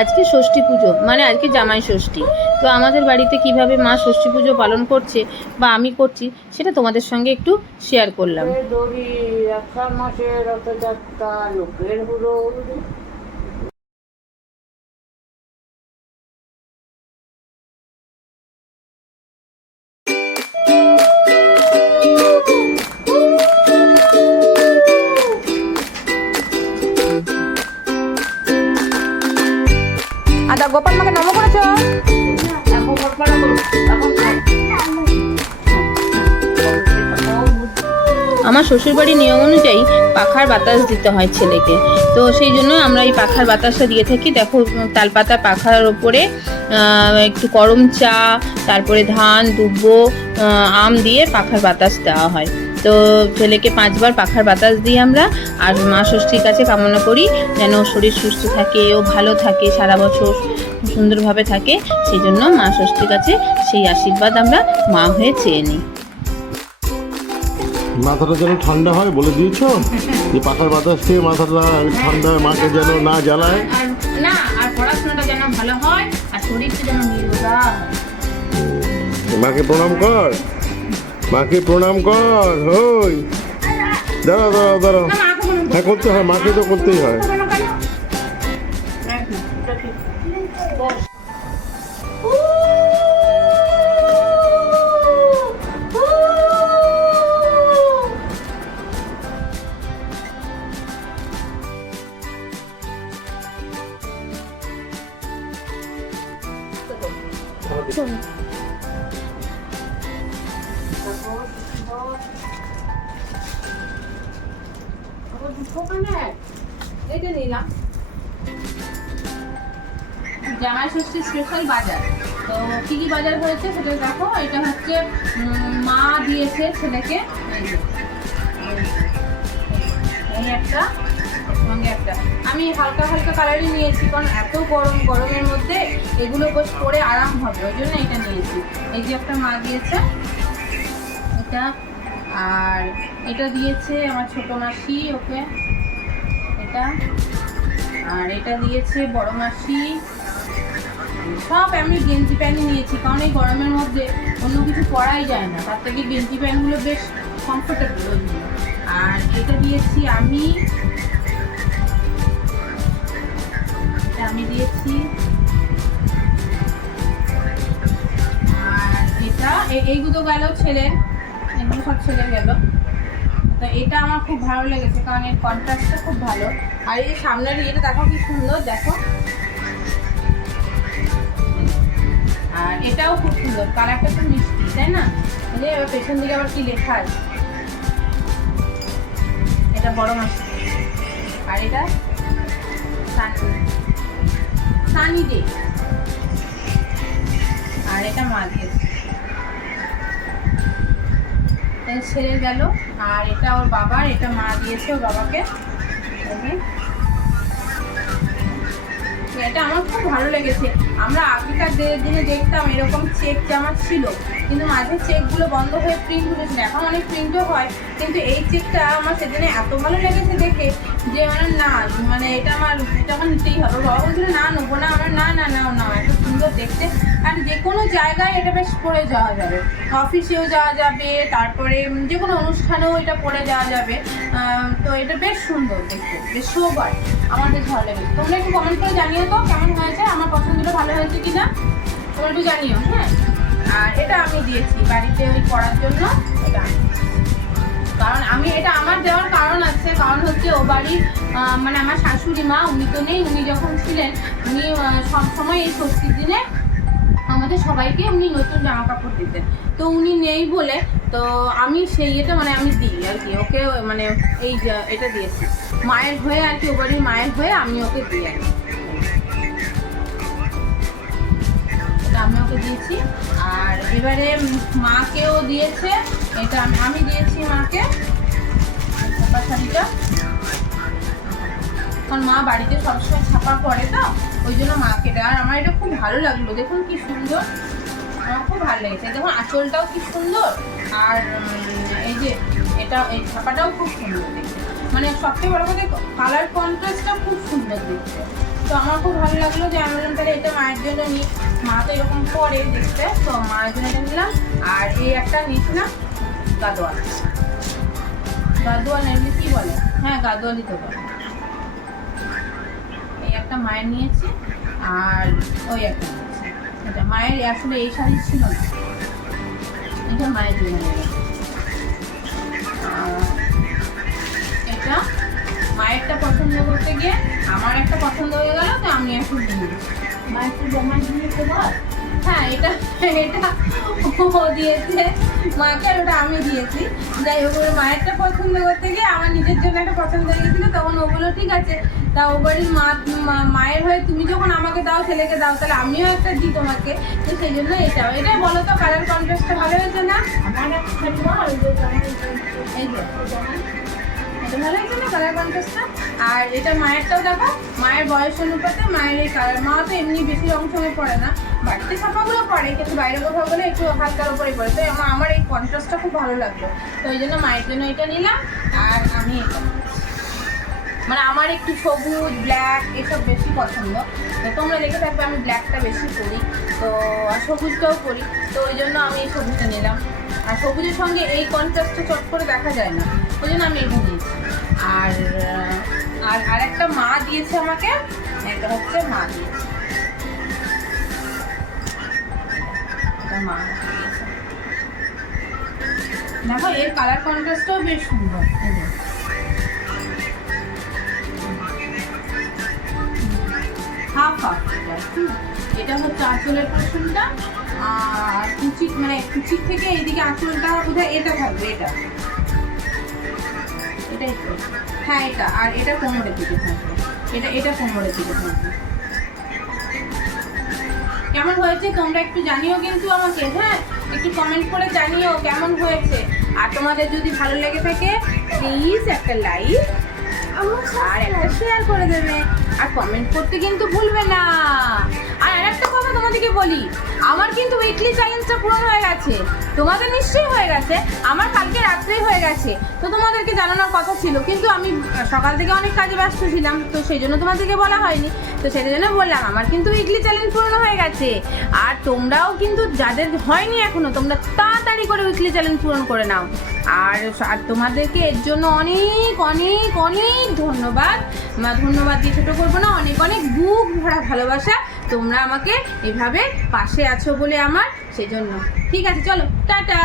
আজকে ষষ্ঠী পুজো, মানে আজকে জামাই ষষ্ঠী। তো আমাদের বাড়িতে কিভাবে মা ষষ্ঠী পুজো পালন করছে বা আমি করছি সেটা তোমাদের সঙ্গে একটু শেয়ার করলাম। দড়ি আষাঢ় মাসের রথযাত্রা লোকের হুড়ো। আদা গোপাল মাকে নম করেছ? আমার শ্বশুরবাড়ির নিয়ম অনুযায়ী পাখার বাতাস দিতে হয় ছেলেকে, তো সেই জন্য আমরা এই পাখার বাতাসটা দিয়ে থাকি। দেখো তালপাতা পাখার ওপরে একটু গরম চা, তারপরে ধান দুব্বো আম দিয়ে পাখার বাতাস দেওয়া হয়। তো ছেলেকে 5 বার পাখার বাতাস দিই আমরা। আর মা ষষ্ঠীর কাছে কামনা করি যেন শরীর সুস্থ থাকে, ও ভালো থাকে, সারা বছর সুন্দরভাবে থাকে। সেই জন্য মা ষষ্ঠীর কাছে সেই আশীর্বাদ আমরা মা হয়ে চেয়ে নিই। মাথাটা যেন ঠান্ডা হয় বলে দিয়েছো, যে পাখার বাতাস খেয়ে মাথাটা ঠান্ডা, মাকে যেন না জ্বালায়, না আর পড়াশোনাটা যেন ভালো হয়, আর শরীরটা যেন নিরোগা হয়। মাকে প্রণাম কর, মাকে প্রণাম কর। ওই দাঁড়াও দাঁড়াও দাঁড়াও, হ্যাঁ করতে হয়, মাকে তো করতেই হয়। এটা নিলাম জামাই ষষ্ঠী স্পেশাল বাজার। তো কি কি বাজার হয়েছে সেটা দেখো। এটা হচ্ছে মা দিয়েছে ছেলেকে, এই একটা সঙ্গে একটা। আমি হালকা হালকা কালারই নিয়েছি, কারণ এত গরমের মধ্যে এগুলো বেশ পরে আরাম হবে, ওই জন্য এটা নিয়েছি। এই যে একটা মা দিয়েছে এটা, আর এটা দিয়েছে আমার ছোট মাসি ওকে এটা, আর এটা দিয়েছে বড় মাসি। সব আমি গেঞ্জি প্যান্টই নিয়েছি, কারণ এই গরমের মধ্যে অন্য কিছু পরাই যায় না, তার থেকে গেঞ্জি প্যান্টগুলো বেশ কমফোর্টেবল ওইগুলো। আর এটা দিয়েছি আমি দিয়েছি, আর এটা এইগুলো গেল ছেলের, এগুলো সব ছেলে গেল। তো এটা আমার খুব ভালো লেগেছে, কারণ এর কন্ট্রাস্টটা খুব ভালো। আর এই সামনের এটা দেখো কি সুন্দর, দেখো। আর এটাও খুব সুন্দর, কালারটা খুব মিষ্টি, তাই না? এই যে পেছন দিকে আবার কি লেখা আছে, এটা বড় মাসি। আর এটা সানি ডে, আর এটা মা দিয়েছে, ছেড়ে গেল। আর এটা ওর বাবার, এটা মা দিয়েছে ওর বাবাকে। এটা আমার খুব ভালো লেগেছে। আমরা আগেকার দিনে দেখতাম এরকম চেক জামা ছিল, কিন্তু মাঝে চেকগুলো বন্ধ হয়ে প্রিন্ট উঠেছিল। এখন অনেক প্রিন্টও হয়, কিন্তু এই চেকটা আমার সেদিনে এত ভালো লেগেছে দেখে যে মানে এটা আমার নিতেই হবে। বাবা বলছিল না নেবো না, আমার না না নাও নাও, এত সুন্দর দেখতে। আর যে কোনো জায়গায় এটা বেশ পরে যাওয়া যাবে, অফিসেও যাওয়া যাবে, তারপরে যে কোনো অনুষ্ঠানেও এটা পরে যাওয়া যাবে। তো এটা বেশ সুন্দর দেখতে, বেশ সোবার, আমার বেশ ভালো লেগেছে। তোমরা একটু কমেন্ট করে জানিও তো কেমন হয়েছে, আমার পছন্দটা ভালো হয়েছে কিনা তোমরা একটু জানিও। হ্যাঁ, আর এটা আমি দিয়েছি বাড়িতে ওই পড়ার জন্য। এটা কারণ আমি এটা আমার দেওয়ার কারণ আছে, কারণ হচ্ছে ও বাড়ির মানে আমার শাশুড়ি মা উনি তো নেই, উনি যখন ছিলেন উনি সবসময় এই ষষ্ঠীর দিনে আমাদের সবাইকে উনি নতুন জামা কাপড় দিতেন। তো উনি নেই বলে তো আমি সেই এটা মানে আমি দিই আর কি ওকে, মানে এই এটা দিয়েছি মায়ের হয়ে আর কি, ও বাড়ির মায়ের হয়ে আমি ওকে দিই আর কি, আমি ওকে দিয়েছি। আর এবারে মাকেও দিয়েছে, এটা আমি দিয়েছি মাকে ছাপা শাড়িটা, কারণ মা বাড়িতে সবসময় ছাপা পরে তো ওই জন্য মাকে দেয়। আর আমার এটা খুব ভালো লাগলো, দেখুন কি সুন্দর, আমার খুব ভালো লেগেছে। দেখুন আঁচলটাও কি সুন্দর, আর এই যে এটা এই ছাপাটাও খুব সুন্দর দেখতে, মানে সবচেয়ে বড় কথা কালার কন্ট্রাস্টটা খুব সুন্দর দেখতে। তো আমার খুব ভালো লাগলো যে আমি বললাম তাহলে এটা মায়ের জন্য নিই, মা তো এরকম করে দেখতে, তো মায়ের জন্য এটা নিলাম। আর এই একটা নিয়েছিলাম গাদোয়াল, গাদোয়াল এমনি কি বলে, হ্যাঁ গাদোয়ালই তো বলে। এই একটা মায়ের নিয়েছি আর ওই একটা নিয়েছি। এটা মায়ের আসলে এই শাড়ি ছিল না, এটা মায়ের জন্য নিলাম। এটা মায়েরটা পছন্দ করতে গিয়ে আমার একটা পছন্দ হয়ে গেল, তো আমি এখন নিয়ে মায়ের তো জামাই দিয়েছে বল। হ্যাঁ এটা এটা ও দিয়েছে মাকে, আর ওটা আমি দিয়েছি। যাই হোক, ওর মায়েরটা পছন্দ করতে গিয়ে আমার নিজের জন্য একটা পছন্দ হয়ে গেছিলো, তখন ও বললো ঠিক আছে, তা ও বাড়ির মায়ের হয়ে তুমি যখন আমাকে দাও, ছেলেকে দাও, তাহলে আমিও একটা দিই তোমাকে। তো সেই জন্য এটাও, এটা বলো তো কালার কন্ট্রাস্টটা ভালো হয়েছে না? আমার একটা শাড়ি বল, ওই যে জামাই এই যে জামাই এটা ভালো হয়েছে না কালার কন্ট্রাস্টটা? আর এটা মায়েরটাও দেখো, মায়ের বয়স অনুপাতে মায়ের এই কালার। মা তো এমনি বেশি রং সময় পড়ে না, বাড়িতে ছাপাগুলো পড়ে, কিন্তু বাইরে কোথাও গেলে একটু হালকার উপরে পড়ে। তো আমার এই কন্ট্রাস্টটা খুব ভালো লাগলো, তো ওই জন্য মায়ের জন্য এটা নিলাম। আর আমি এটা মানে আমার একটু সবুজ ব্ল্যাক এসব বেশি পছন্দ, তো তোমরা দেখে থাকবে আমি ব্ল্যাকটা বেশি পরি, তো আর সবুজটাও পরি, তো ওই জন্য আমি এই সবুজটা নিলাম। আর সবুজের সঙ্গে এই কন্ট্রাস্টটা চট করে দেখা যায় না, ওই জন্য আমি এটা নিয়েছি। আর আর একটা মা দিয়েছে আমাকে, এটা হচ্ছে মা দিয়েছে, এটা মা দিয়েছে। দেখো এর কালার কন্ট্রাস্টটাও বেশ সুন্দর। এই যে হাফ হাফ, এটা হচ্ছে আঁচলের পোর্শনটা, আর কুচি মানে কুচির থেকে এইদিকে আঁচলটা বোধহয় এটা থাকবে, এটাই তো, হ্যাঁ এটা, আর এটা কোমরের দিকে থাকবে, এটা কোমরের দিকে থাকবে। কেমন হয়েছে তোমরা একটু জানিও কিন্তু আমাকে, হ্যাঁ একটু কমেন্ট করে জানিও কেমন হয়েছে। আর তোমাদের যদি ভালো লেগে থাকে প্লিজ একটা লাইক আর একটা শেয়ার করে দেবে, আর কমেন্ট করতে কিন্তু ভুলবে না। আর আরেকটা কথা তোমাদেরকে বলি, আমার কিন্তু উইকলি চ্যালেঞ্জটা পূরণ হয়ে গেছে, তোমাদের নিশ্চয়ই হয়ে গেছে, আমার কালকে রাত্রেই হয়ে গেছে। তো তোমাদেরকে জানানোর কথা ছিল, কিন্তু আমি সকাল থেকে অনেক কাজে ব্যস্ত ছিলাম, তো সেই জন্য তোমাদেরকে বলা হয়নি। তো সেই জন্য বললাম আমার কিন্তু উইকলি চ্যালেঞ্জ পূরণ হয়ে গেছে। আর তোমরাও কিন্তু যাদের হয়নি এখনো, তোমরা তাড়াতাড়ি করে উইকলি চ্যালেঞ্জ পূরণ করে নাও। আর তোমাদেরকে এর জন্য অনেক অনেক অনেক ধন্যবাদ। ধন্যবাদ দিয়ে ছোটো করবো না, অনেক অনেক বুক ভরা ভালোবাসা। তোমরা আমাকে এভাবে পাশে আছো বলে আমার, সেজন্য। ঠিক আছে, চলো টাটা।